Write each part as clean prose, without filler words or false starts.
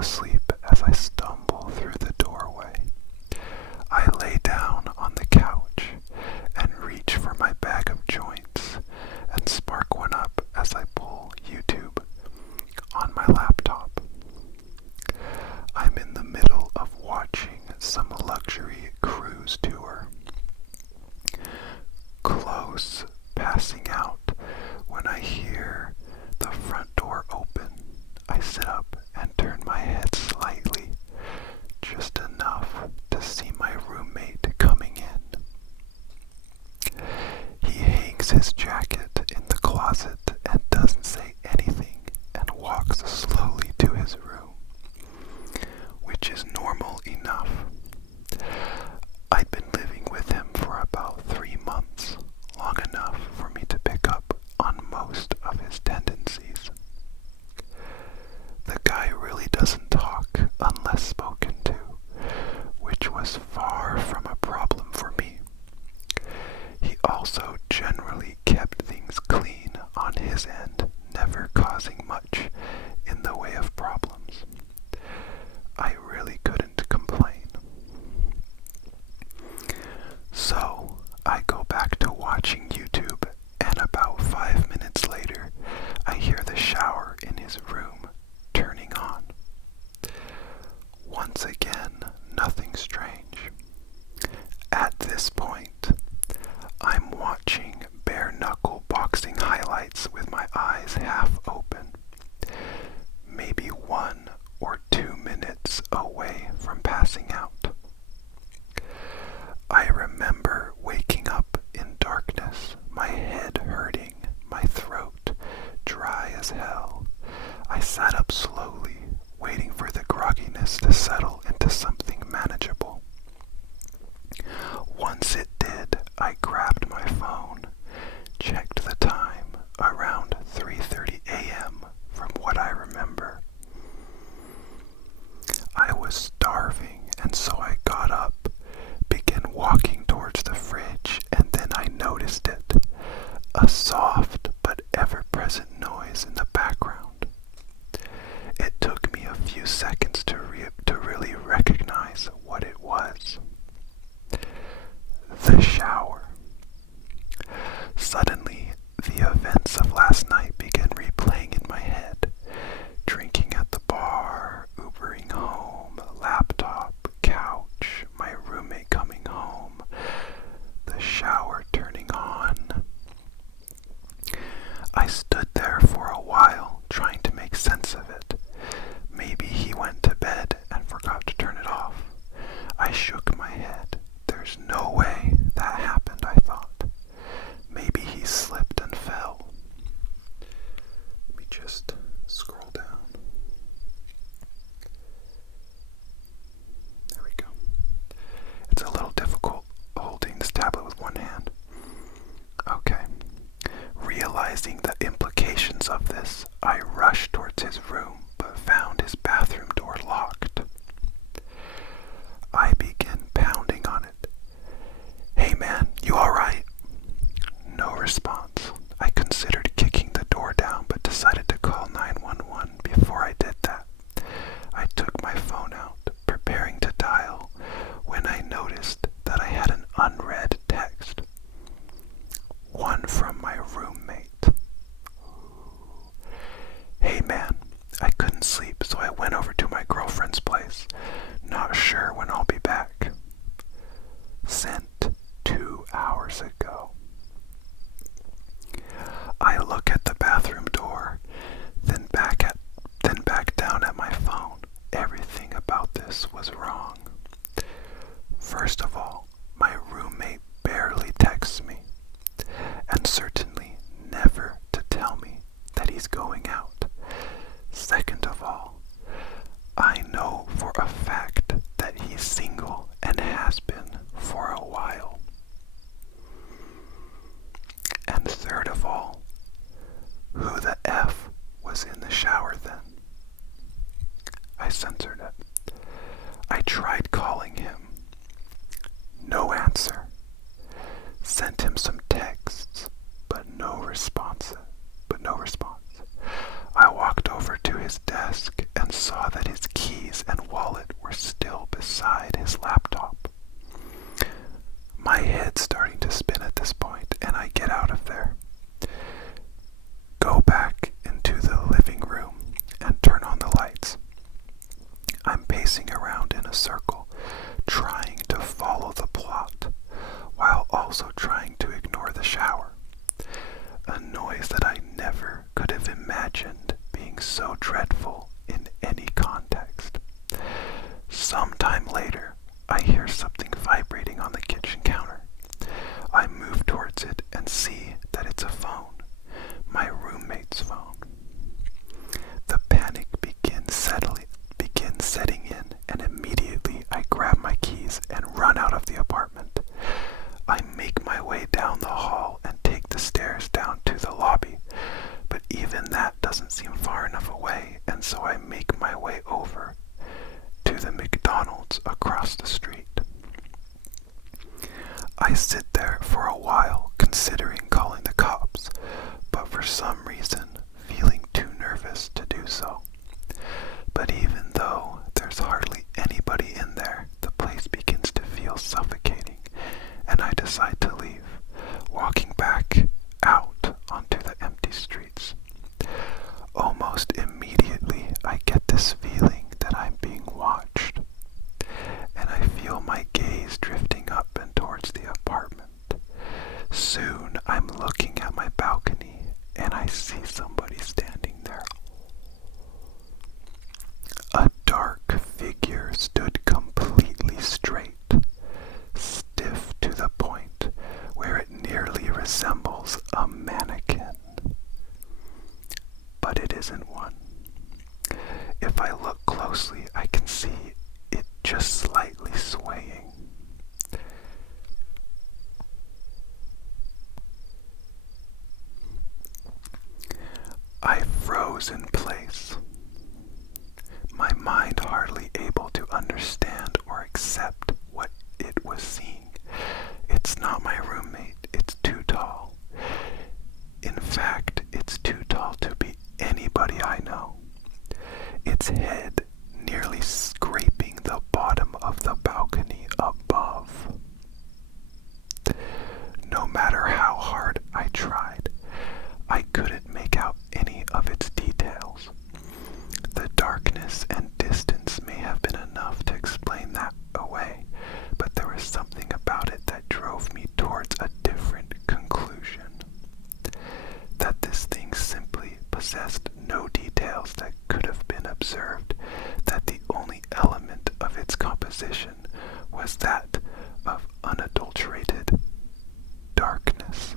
asleep as I stumble through the doorway. I lay down on the couch and reach for my bag of joints and spark one up as I pull YouTube on my laptop. I'm in the middle of watching some luxury cruise tour. Close, passing out, when I hear the front door open. I sit up and turn my head slightly, just enough to see my roommate coming in. He hangs his jacket in the closet and doesn't say anything and walks slowly to his room, which is normal enough. I'd been living with him for about 3 months, long enough for me to pick up on most of his tendencies. The guy really doesn't talk unless spoken to, which was far from a problem for me. He also generally kept things clean on his end, never causing much in the way of problems. I really couldn't complain. So, I go back to watching YouTube, and about 5 minutes later, I hear the shower in his room turning on. Once again, nothing strange. At this point, I'm watching bare-knuckle boxing highlights with my eyes half open, maybe 1 or 2 minutes away from passing out. I remember waking up in darkness, my head hurting, my throat dry as hell. I sat up slowly, waiting for the grogginess to settle into something manageable. Once it did, I grabbed my phone, checked the time, around 3:30 a.m. from what I remember. I was starving, and so I got up, began walking towards the fridge, and then I noticed it, a soft but ever-present noise in the background. It took me a few seconds to really recognize what it was. The shower. Suddenly, the events of last night began replaying in my head. Drinking at the bar, Ubering home, laptop, couch, my roommate coming home, the shower turning on. I stood there for a while, trying to make sense of it. Maybe he went to bed and forgot to turn it off. I shook my head. There's no way that happened, I thought. Maybe he slipped and fell. Let me just scroll down. There we go. It's a little difficult holding this tablet with one hand. Okay. Realizing the implications of this, I rushed towards his room, but found his bathroom door locked. I began pounding on it. "Hey man, you alright?" No response. I considered kicking the door down, but decided to call 911 before I did that. I took my phone out, preparing to dial, when I noticed that I had an unread text. One from my roommate. "Hey man, I couldn't sleep, so I went over to my girlfriend's place. Not sure when I'll be back. Sent 2 hours ago." I look at the bathroom door, then back down at my phone. Everything about this was wrong. First of all, my roommate barely texts me, and certainly never to tell me that he's going out. Second of all, I know for a fact dreadful in any context. Sometime later, I hear something vibrating on the kitchen counter. I move towards it and see that it's a phone, my roommate's phone. The panic begins setting in, and immediately I grab my keys and run out of the apartment. I make my way down the hall and take the stairs down to the lobby, but even that doesn't seem far enough away, and so I make my way over to the McDonald's across the street. I sit there for a while considering calling the cops, but for some reason feeling too nervous to do so. But even though there's hardly anybody in there, the place begins to feel suffocating, and I decide to leave, walking back out onto the empty streets. Almost immediately, I get this feeling that I'm being watched, and I feel my gaze drifting up and towards the apartment. Soon, I'm looking at my balcony, and I see somebody standing there. A dark figure stood completely straight, stiff to the point where it nearly resembles a mannequin. But it isn't one. If I look closely, I can see it just slightly swaying. I froze in place, my mind hardly able to understand or accept what it was seeing. It's not my roommate, it's too tall. In fact, it's too tall to be anybody I know. Its head nearly scraping the bottom of the balcony above. No matter how hard I tried, I couldn't make out any of its details. The darkness and distance may have been enough to explain that away, but there was something about it that drove me towards a different conclusion. That this thing simply possessed no details that could have been observed, that the only element of its composition was that of unadulterated darkness.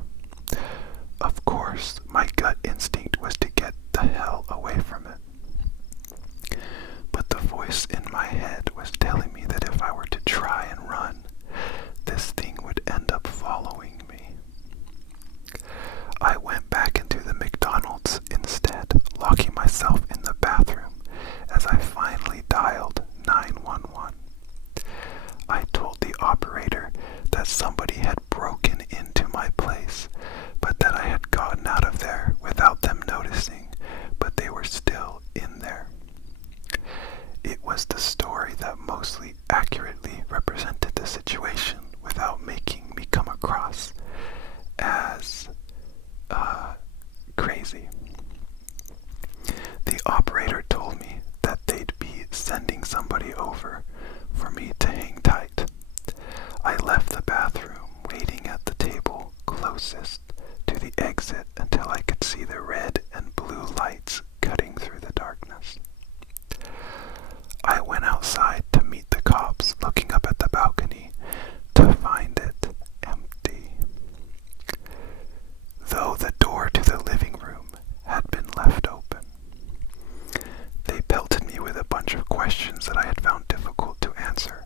Of course, my gut instinct was to get the hell away from it. But the voice in my head was telling me that if I were to try and run, this thing would end up following me. I went back into the McDonald's instead, locking myself in the bathroom as I finally dialed 911. I told the operator that somebody had broken into my place, but that I had gotten out of there without them noticing, but they were still in there. It was the story that mostly accurately represented the situation without making me come across as crazy. The operator told me that they'd be sending somebody over for me to hang tight. I left the bathroom, waiting at the table closest to the exit until I could see the red and blue lights cutting through the darkness. I went outside to meet the cops, looking up at the balcony to find it empty. Though the door to the living room had been left open. They pelted me with a bunch of questions that I had found difficult to answer.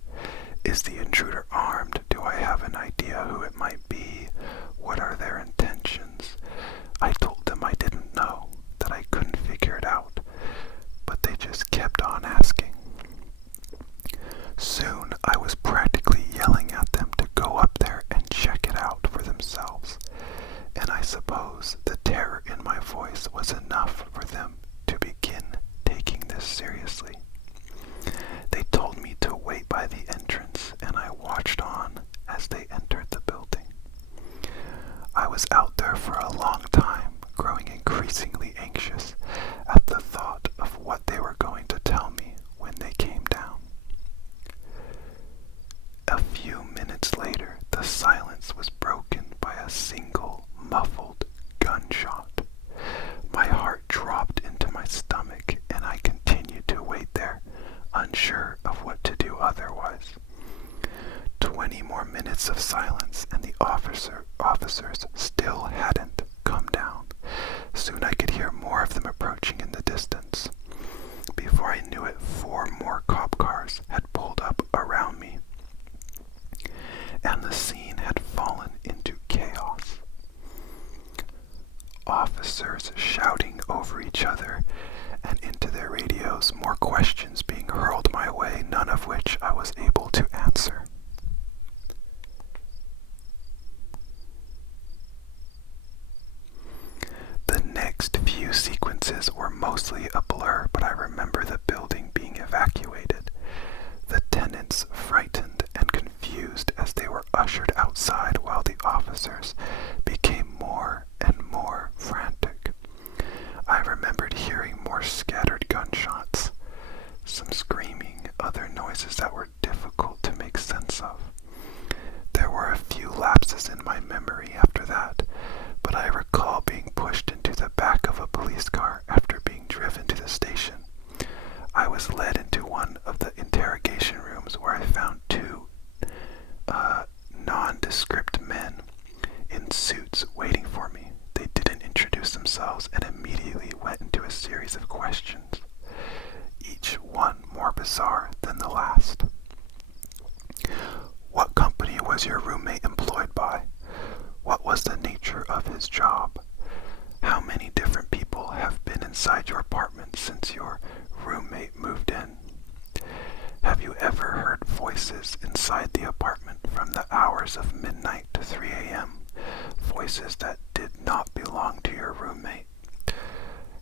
Is the intruder armed? Do I have an idea who it might be? What are their intentions? I told them I didn't know, that I couldn't figure it out, but they just kept on asking. Soon I was practically yelling at them to go up there and check it out for themselves, and I suppose the terror in my voice was enough for them to begin taking this seriously. They told me to wait by the entrance, and I watched on as they entered the building. I was out there for a long time, growing increasingly anxious at the thought of what they were going to tell me when they came down. A few minutes later, the silence was broken by a single muffled gunshot. My heart dropped into my stomach, and I unsure of what to do otherwise. 20 more minutes of silence, and the officers still hadn't come down. Soon I could hear more of them approaching in the distance. Before I knew it, 4 more cop cars had pulled up around me, and the scene had fallen into chaos. Officers shouting over each other and into their radios, more questions being hurled my way, none of which I was able to answer. The next few sequences were mostly a blur, but I remember the building being evacuated, the tenants frightened and confused as they were ushered outside, while the officers became more and more frantic. I remembered hearing more scattered gunshots, some screaming, other noises that were difficult to make sense of. There were a few lapses in my memory after that, but I recall being pushed into the back of a police car after being driven to the station. I was led into one of the interrogation rooms where I found 2 nondescript men in suits waiting for me. They didn't introduce themselves and immediately went into a series of questions, each one more bizarre than the last. What company was your roommate employed by? What was the nature of his job? How many different people have been inside your apartment since your roommate moved in? Have you ever heard voices inside the apartment from the hours of midnight to 3 a.m.? Voices that did not belong to your roommate?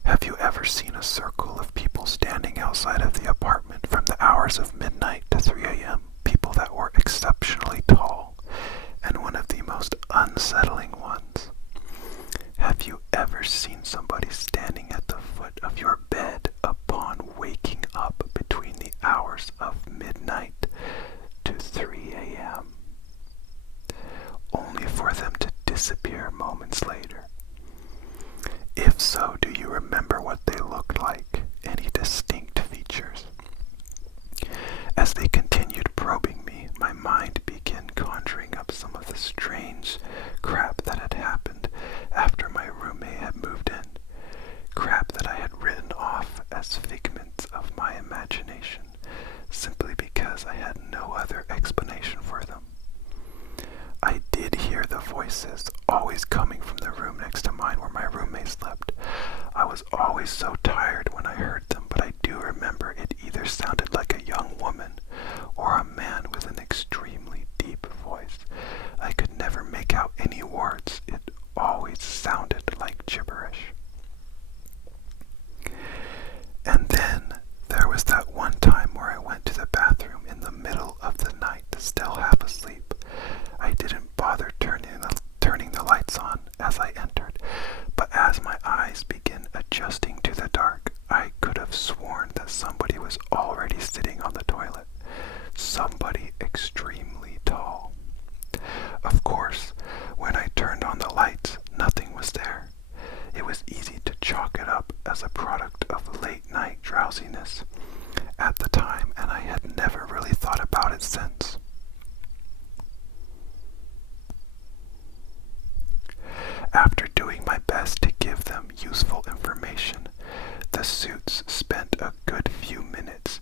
Have you ever seen a circle of people standing outside of the apartment from the hours of midnight to 3 a.m.? People that were exceptionally tall, and one of the most unsettling ones. Have you ever seen somebody standing at the foot of your bed upon waking up between the hours of midnight to 3 a.m., only for them to disappear moments later? If so, do you remember what they looked like? Any distinct features? As they continued probing me, my mind began conjuring up some of the strange crap that had happened after my roommate had moved in. Crap that I had written off as figments of my imagination, simply because I had no other explanation for them. I did hear the voices, always coming from the room next to mine where my roommate slept. I was always so tired when I heard them, but I do remember it either sounded like a young woman or a man with an extremely deep voice. I could never make out any words. It always sounded like gibberish. And then there was that one time where I went to the bathroom in the middle of the night, still half asleep. I didn't bother turning the lights on as I entered, but as my eyes began adjusting to the dark, I could have sworn that somebody was already sitting on the toilet. Somebody extremely tall. Of course, when I turned on the lights, nothing was there. It was easy to chalk it up as a product of late-night drowsiness at the time, and I had never really thought about it since. After doing my best to give them useful information, the suits spent a good few minutes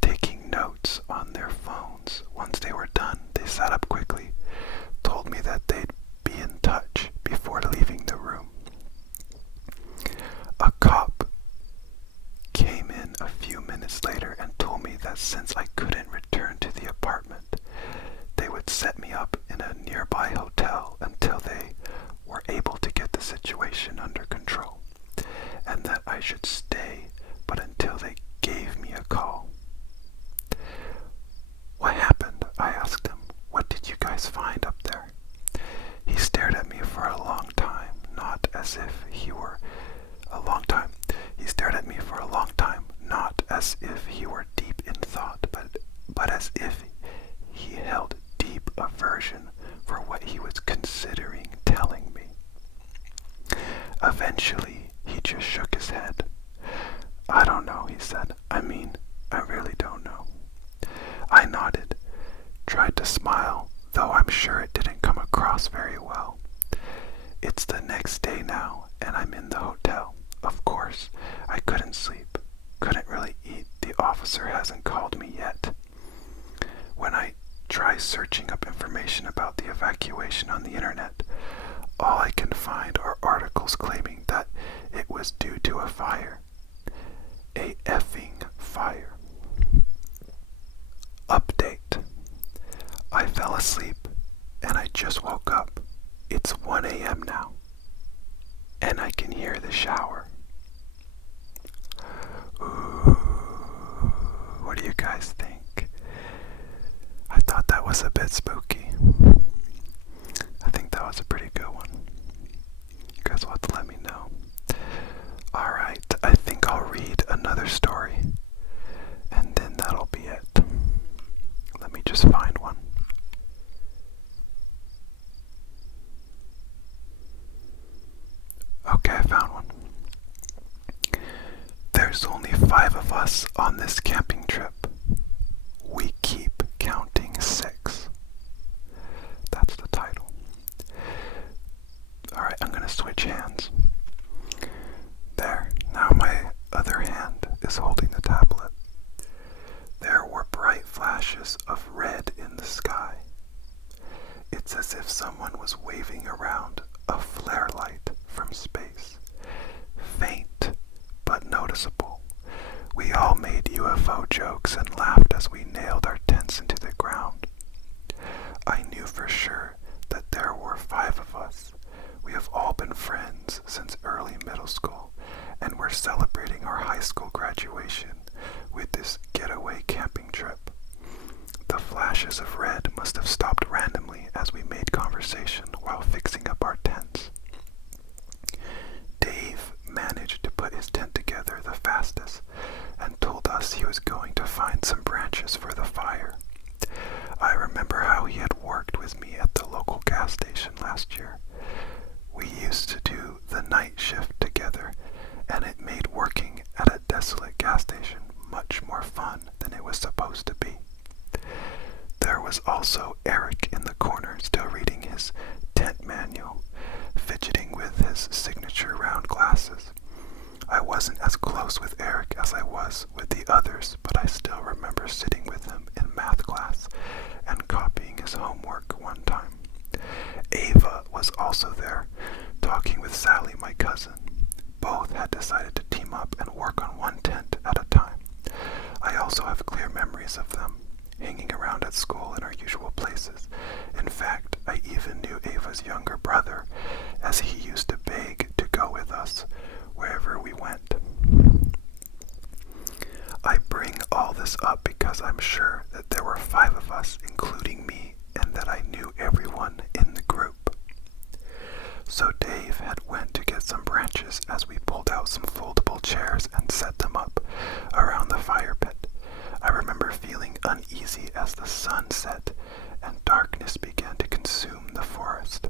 taking notes on their phones. Once they were done, they sat up quickly, told me that they'd be in touch before leaving the room. A cop came in a few minutes later and told me that since I couldn't return to the apartment, they would set me up in a nearby hotel until they were able to get the situation under control, and that I should stay, but until they gave me a call. What happened? I asked him. What did you guys find up there? He stared at me for a long time, not as if he were deep in thought, officer hasn't called me yet. When I try searching up information about the evacuation on the internet, all I can find are articles claiming that it was due to a fire. A effing fire. Update. I fell asleep and I just woke up. It's 1 a.m. now. And I can hear the shower. Ooh, what do you guys think? I thought that was a bit spooky. I think that was a pretty good one. You guys will have to let me know. Alright, I think I'll read another story, and then that'll be it. Let me just find one. Okay, I found one. There's only 5 of us on this camping trip. We keep counting 6. That's the title. Alright, I'm gonna switch hands. There, now my other hand is holding the tablet. There were bright flashes of red in the sky. It's as if someone was waving around a flare light from space. Faint, but noticeable. We all made UFO jokes and laughed as we nailed our tents into the ground. I knew for sure that there were 5 of us. We have all been friends since early middle school, and we're celebrating our high school graduation with this getaway camping trip. The flashes of red must have stopped randomly as we made conversation while fixing up our tents. Dave managed to put his tent together the fastest and told us he was going to find some branches for the fire. I remember how he had worked with me at the local gas station last year. We used to do the night shift together, and it made working at a desolate gas station much more fun than it was supposed to be. There was also Eric in the corner still reading his tent manual, fidgeting with his signature round glasses. I wasn't as close with Eric as I was with the others, but I still remember sitting with him in math class and copying his homework one time. Ava was also there, talking with Sally, my cousin. Both had decided to team up and work on one tent at a time. I also have clear memories of them, hanging around at school in our usual places. In fact, I even knew Ava's younger brother, as he used to beg to go with us wherever we went. I bring all this up because I'm sure that there were 5 of us, including me, and that I knew everyone in the group. So Dave had went to get some branches as we pulled out some foldable chairs and set them up around the fire pit. I remember feeling uneasy as the sun set and darkness began to consume the forest.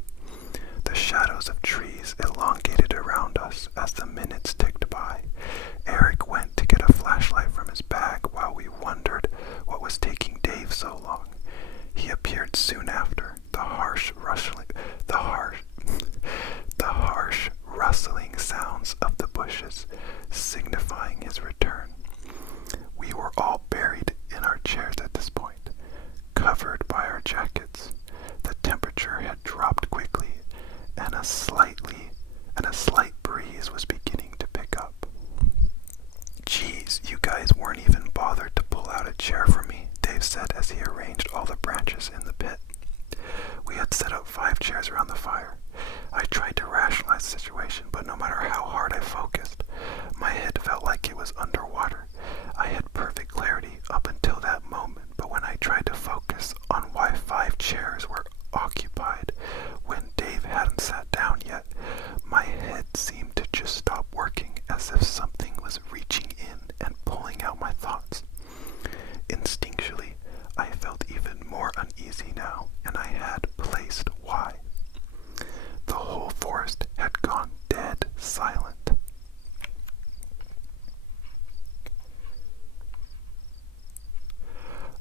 The shadows of trees elongated around us as the minutes ticked by. Eric went to get a flashlight from his bag while we wondered what was taking Dave so long. He appeared soon after, the harsh rustling sounds of the bushes signifying his return. We were all buried in our chairs at this point, covered by our jackets. The temperature had dropped quickly, and a slight breeze was beginning to pick up. Geez, you guys weren't even bothered to pull out a chair for me, Dave said as he arranged all the branches in the pit. We had set up 5 chairs around the fire. I tried to rationalize the situation, but no matter how hard I focused, my head felt like it was underwater. I had perfect clarity up until that moment, but when I tried to focus on why 5 chairs were occupied when Dave hadn't sat down yet, my head seemed to just stop working, as if something was reaching in and pulling out my thoughts. Instinctually, I felt even more uneasy now, and I had placed why. The whole forest had gone dead silent.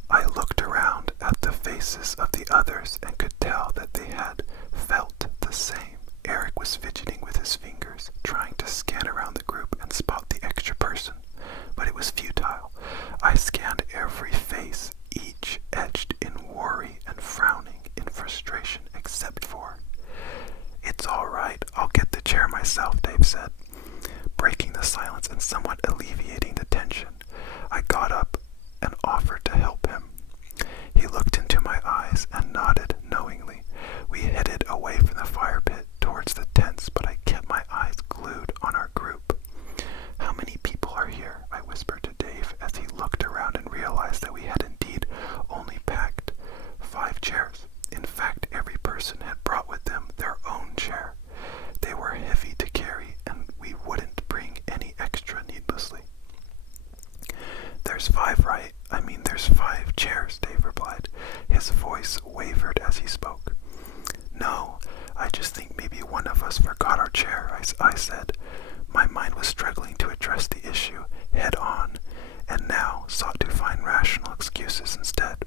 I looked around at the faces of the others and could tell that they had felt the same. Eric was fidgeting with his fingers, trying to scan around the group and spot the extra person, but it was futile. I scanned there's 5, right? I mean, there's 5 chairs, Dave replied. His voice wavered as he spoke. No, I just think maybe one of us forgot our chair, I said. My mind was struggling to address the issue head on, and now sought to find rational excuses instead.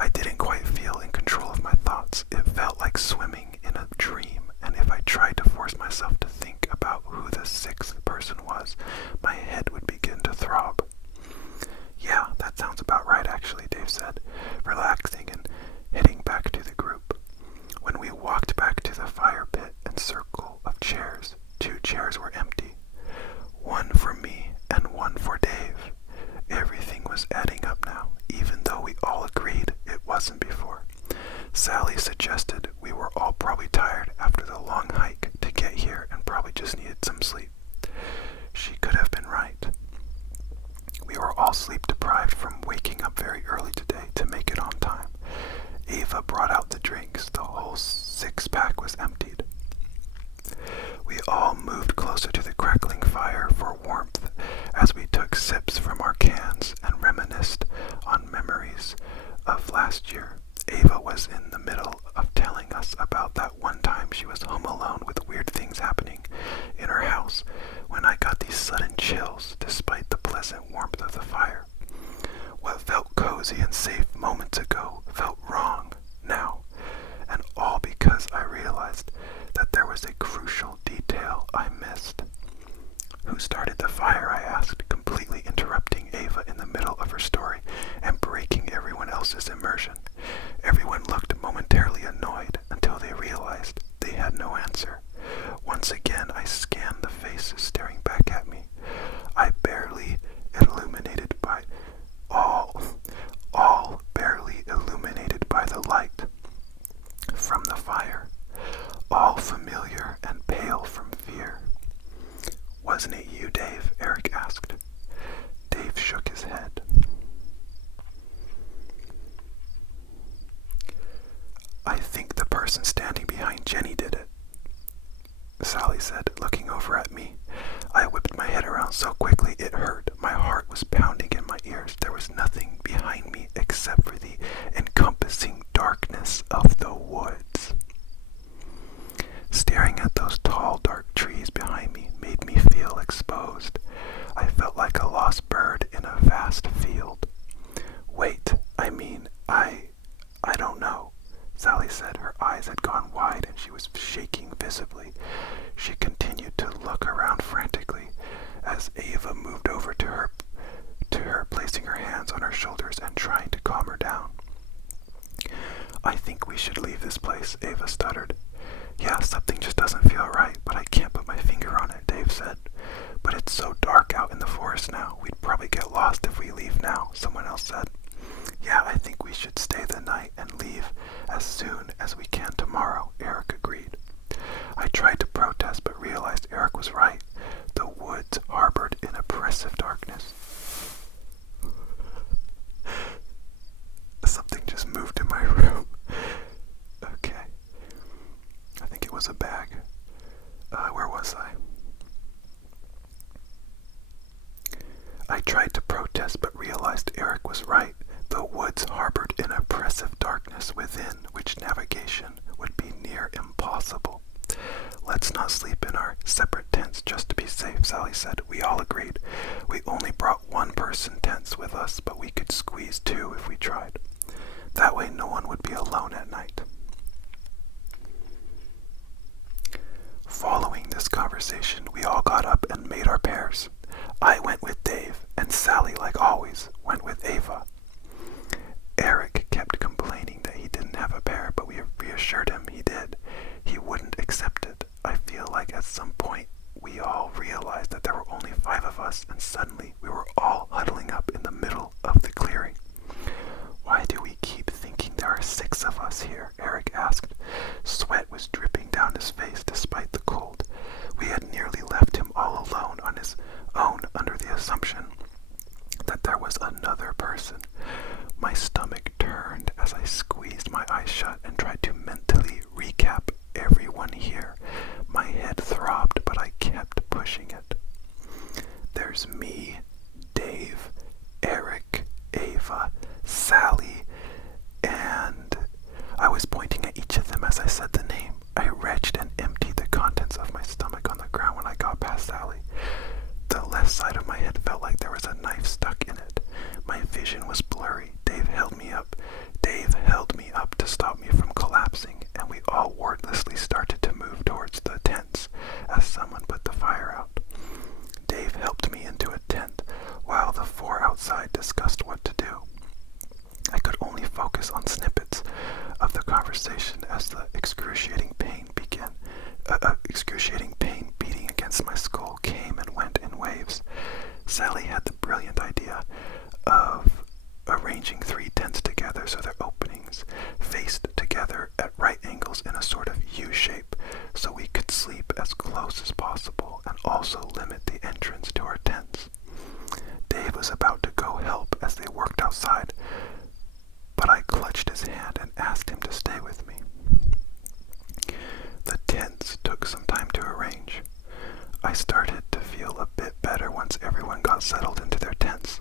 I didn't quite feel in control of my thoughts. It felt like swimming in a dream, and if I tried to force myself to think about who the 6th person was, my head would begin to throb. Yeah, that sounds about right, actually, Dave said, relaxing and heading back to the group. When we walked back to the fire pit and circle of chairs, 2 chairs were empty. 1 for me and 1 for Dave. Everything was adding up now, even though we all agreed it wasn't before. Sally suggested we were all probably tired after the long hike to get here and probably just needed some sleep. She could have been right. We were all sleep deprived from waking up very early today to make it on time. Ava brought out the drinks. The whole 6-pack was emptied. We all moved closer to the crackling fire for warmth as we took sips from our cans and reminisced on memories of last year. Ava was in the middle of telling us about that one time she was home alone with weird things happening in her house when I got these sudden chills despite the pleasant warmth of the fire. What felt cozy and safe moments ago felt wrong now, and all because I realized that there was a crucial detail I missed. Who started the fire? I asked, completely interrupting Ava in the middle of her story and breaking everyone else's immersion. Everyone looked momentarily annoyed until they realized they had no answer. Once again, I scanned the faces staring back at me. I barely illuminated by all barely illuminated by the light from the fire, all familiar and pale from fear. Wasn't it you, Dave? Eric asked. Dave shook his head. I think the person standing behind Jenny did it, Sally said, looking over at me. I whipped my head around so quickly it hurt. My heart was pounding in my ears. There was nothing behind me except for the encompassing darkness of the woods. Staring at those tall, dark trees behind me made me feel exposed. I felt like a lost bird in a vast field. Wait, I don't know, Sally said. Her eyes had gone wide and she was shaking visibly. She continued to look around frantically as Ava moved over to her, placing her hands on her shoulders and trying to calm her down. I think we should leave this place, Ava stuttered. Yeah, something just doesn't feel right, but I can't put my finger on it, Dave said. But it's so dark out in the forest now. We'd probably get lost if we leave now, someone else said. Yeah, I think we should stay the night and leave as soon as we can tomorrow, Eric agreed. I tried to protest but realized Eric was right. The woods harbored an oppressive darkness. Something just moved in my room. Okay. I think it was a bag. Where was I? I tried to protest but realized Eric was right. The woods harbored an oppressive darkness within which navigation would be near impossible. Let's not sleep in our separate tents just to be safe, Sally said. We all agreed. We only brought 1-person tents with us, but we could squeeze 2 if we tried. That way no one would be alone at night. Following this conversation, we all got up and made our pairs. I went with Dave, and Sally, like always, went with Ava. Eric kept complaining that he didn't have a pair, but we reassured him he did. He wouldn't accept it. I feel like at some point we all realized that there were only 5 of us, and suddenly we were all huddling up in the middle of the clearing. Why do we keep thinking there are 6 of us here? Eric asked. Sweat was dripping down his face despite the cold. We had nearly left him all alone on his own under the assumption that there was As I said the name, I retched and emptied the contents of my stomach on the ground when I got past Sally. The left side of my head felt like there was a knife stuck in it. My vision was blurry. Dave held me up to stop me from collapsing, and we all wordlessly started to move towards the tents as someone put the fire out. Dave helped me into a tent while the four outside discussed what to do. I could only focus on snippets of the conversation as the excruciating pain beating against my skull came and went in waves. Sally had the brilliant idea of arranging 3 tents together so their openings faced together at right angles in a sort of U shape, so we could sleep as close as possible and also limit the entrance to our tents. Dave was about to go help as they worked outside, but I clutched his hand and asked him to stay with me. The tents took some time to arrange. I started to feel a bit better once everyone got settled into their tents.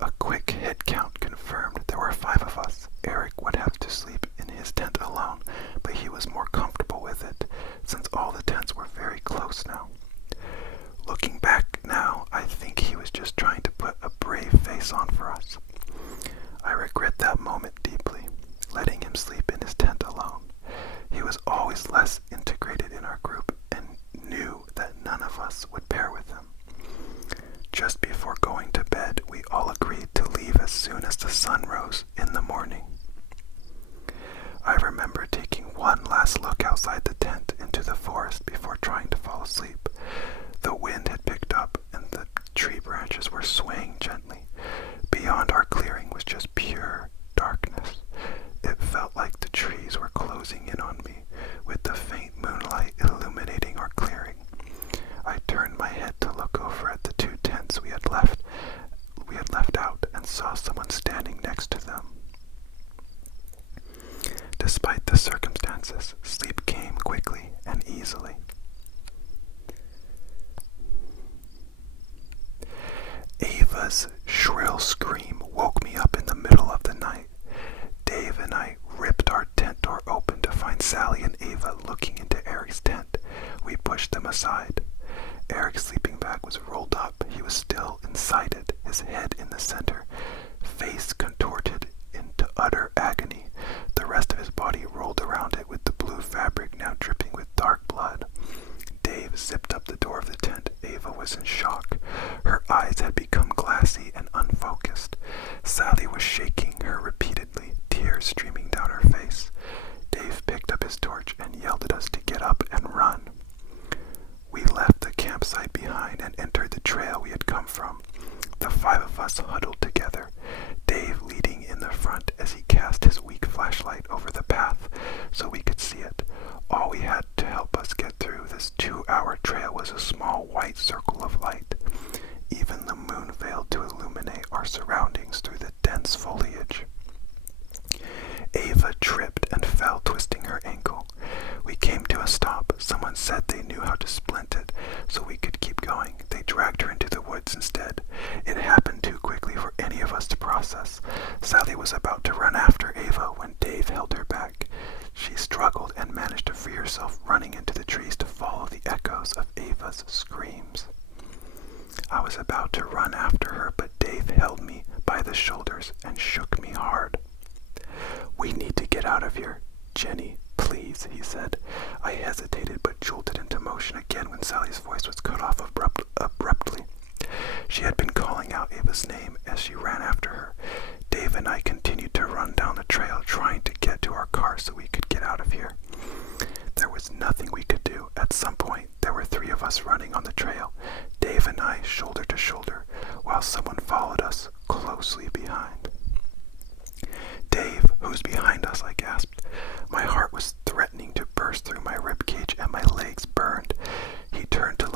A quick head count confirmed there were 5 of us. Eric would have to sleep in his tent alone, but he was more comfortable with it, since all the tents were very close now. Looking back now, I think he was just trying to put a brave face on for us. I regret that moment deeply, letting him sleep in his tent alone. He was always less integrated in our group and knew that none of us would pair with him. Just before going to bed, we all agreed to leave as soon as the sun rose in the morning. I remember taking one last look outside the tent into the forest before trying to fall asleep. The wind had picked up and the tree branches were swaying gently. Beyond our clearing was just pure darkness. It felt like the trees were closing in on me, with the faint moonlight illuminating our clearing. I turned my head to look over at the 2 tents we had left out and saw someone standing next to them. Despite the circumstances, sleep came quickly and easily. Ava's shrill scream woke me up in the middle of the night. Dave and I ripped our tent door open to find Sally and Ava looking into Eric's tent. We pushed them aside. Eric's sleeping bag was rolled up. He was still inside it, his head in the center, face contorted into utter agony. The rest of his body rolled around it with the blue fabric now dripping with dark blood. Dave zipped up the door of the tent. Ava was in shock. Her eyes had become glassy and unfocused. Sally was shaking her repeatedly, tears streaming down her face. Dave picked up his torch and yelled at us to get up and run. We left the campsite behind and entered the trail we had come from. The 5 of us huddled together, Dave leading in the front as he cast his weak flashlight over the path so we could see it. All we had to help us get through this 2-hour trail was a small white circle of light. Even the moon failed to illuminate our surroundings through the dense foliage. Ava tripped and fell, twisting her ankle. We came to a stop. Someone said they knew how to splint it, so we could keep going. They dragged her into the woods instead. It happened too quickly for any of us to process. Sally was about to run after Ava when Dave held her back. She struggled and managed to free herself, running into the trees to follow the echoes of Ava's screams. I was about to run after her, but Dave held me by the shoulders and shook me hard. "We need to get out of here. Jenny, please," he said. I hesitated but jolted into motion again when Sally's voice was cut off abruptly. She had been calling out Ava's name as she ran after her. Dave and I continued to run down the trail, trying to get to our car so we could get out of here. There was nothing we could do. At some point, there were 3 of us running on the trail, Dave and I shoulder to shoulder, while someone followed us closely behind. "Dave, who's behind us?" I gasped. My heart was threatening to burst through my ribcage and my legs burned. He turned to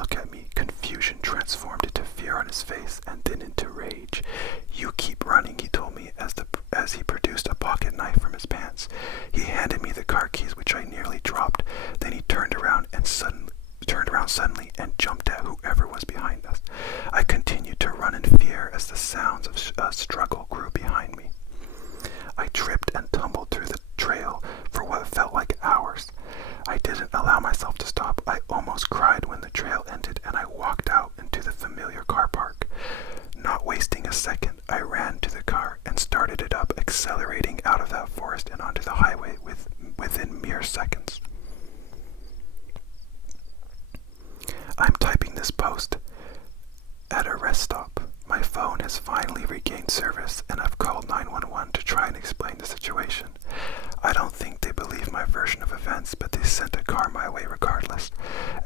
try and explain the situation. I don't think they believe my version of events, but they sent a car my way regardless.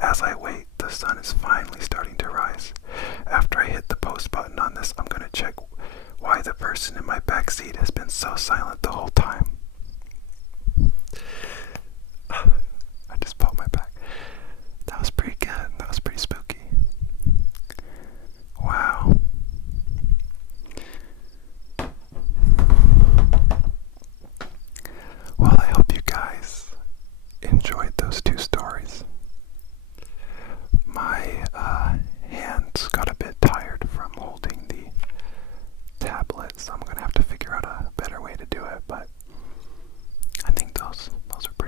As I wait, the sun is finally starting to rise. After I hit the post button on this, I'm going to check why the person in my back seat has been so silent the whole time. I just popped my back. That was pretty good. That was pretty spooky. Wow. Well, I hope you guys enjoyed those two stories. My hands got a bit tired from holding the tablet, so I'm gonna have to figure out a better way to do it, but I think those are pretty